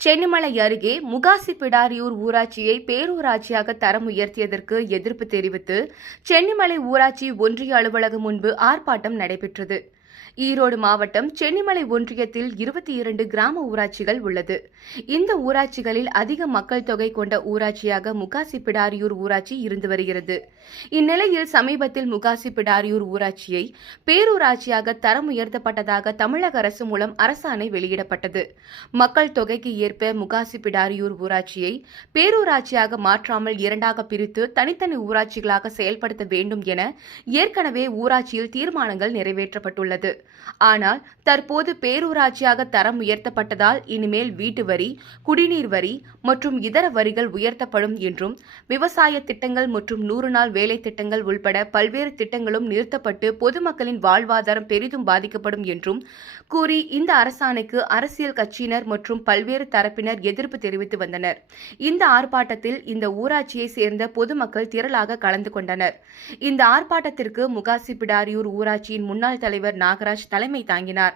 சென்னிமலை அருகே முகாசி பிடாரியூர் ஊராட்சியை பேரூராட்சியாக தரம் உயர்த்தியதற்கு எதிர்ப்பு தெரிவித்து சென்னிமலை ஊராட்சி ஒன்றிய அலுவலகம் முன்பு ஆர்ப்பாட்டம் நடைபெற்றது. ஈரோடு மாவட்டம் சென்னிமலை ஒன்றியத்தில் இருபத்தி இரண்டு கிராம ஊராட்சிகள் உள்ளது. இந்த ஊராட்சிகளில் அதிக மக்கள் தொகை கொண்ட ஊராட்சியாக முகாசி பிடாரியூர் ஊராட்சி இருந்து வருகிறது. இந்நிலையில் சமீபத்தில் முகாசி பிடாரியூர் ஊராட்சியை பேரூராட்சியாக தரம் உயர்த்தப்பட்டதாக தமிழக அரசு மூலம் அரசாணை வெளியிடப்பட்டது. மக்கள் தொகைக்கு ஏற்ப முகாசி பிடாரியூர் ஊராட்சியை பேரூராட்சியாக மாற்றாமல் இரண்டாக பிரித்து தனித்தனி ஊராட்சிகளாக செயல்படுத்த வேண்டும் என ஏற்கனவே ஊராட்சியில் தீர்மானங்கள் நிறைவேற்றப்பட்டுள்ளது. ஆனால் தற்போது பேரூராட்சியாக தரம் உயர்த்தப்பட்டதால் இனிமேல் வீட்டு வரி குடிநீர் வரி மற்றும் இதர வரிகள் உயர்த்தப்படும் என்றும் விவசாய திட்டங்கள் மற்றும் நூறு நாள் வேலை திட்டங்கள் உள்பட பல்வேறு திட்டங்களும் நிறுத்தப்பட்டு பொதுமக்களின் வாழ்வாதாரம் பெரிதும் பாதிக்கப்படும் என்றும் கூறி இந்த அரசாணைக்கு அரசியல் கட்சியினர் மற்றும் பல்வேறு தரப்பினர் எதிர்ப்பு தெரிவித்து வந்தனர். இந்த ஆர்ப்பாட்டத்தில் இந்த ஊராட்சியை சேர்ந்த பொதுமக்கள் திரளாக கலந்து கொண்டனர். இந்த ஆர்ப்பாட்டத்திற்கு முகாசி பிடாரியூர் ஊராட்சியின் முன்னாள் தலைவர் நாகராஜ் தலைமை தாங்கினார்.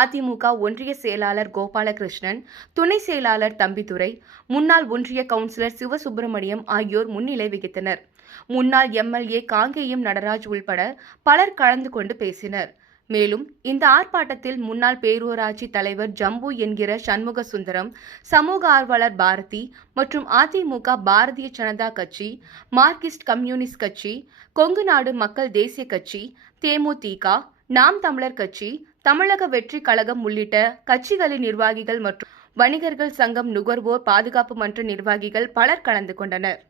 அதிமுக ஒன்றிய செயலாளர் கோபாலகிருஷ்ணன் துணை செயலாளர் தம்பிதுரை முன்னாள் ஒன்றிய கவுன்சிலர் சிவசுப்பிரமணியம் ஆகியோர் முன்னிலை வகித்தனர். முன்னாள் எம்எல்ஏ காங்கேயம் நடராஜ் உள்பட பலர் கலந்து கொண்டு பேசினர். மேலும் இந்த ஆர்ப்பாட்டத்தில் முன்னாள் பேரூராட்சி தலைவர் ஜம்பு என்கிற சண்முக சுந்தரம் சமூக ஆர்வலர் பாரதி மற்றும் அதிமுக பாரதிய ஜனதா கட்சி மார்க்சிஸ்ட் கம்யூனிஸ்ட் கட்சி கொங்கு நாடு மக்கள் தேசிய கட்சி தேமுதிக நாம் தமிழர் கட்சி தமிழக வெற்றி கழகம் உள்ளிட்ட கட்சிகளின் நிர்வாகிகள் மற்றும் வணிகர்கள் சங்கம் நுகர்வோர் பாதுகாப்பு மன்ற நிர்வாகிகள் பலர் கலந்து கொண்டனர்.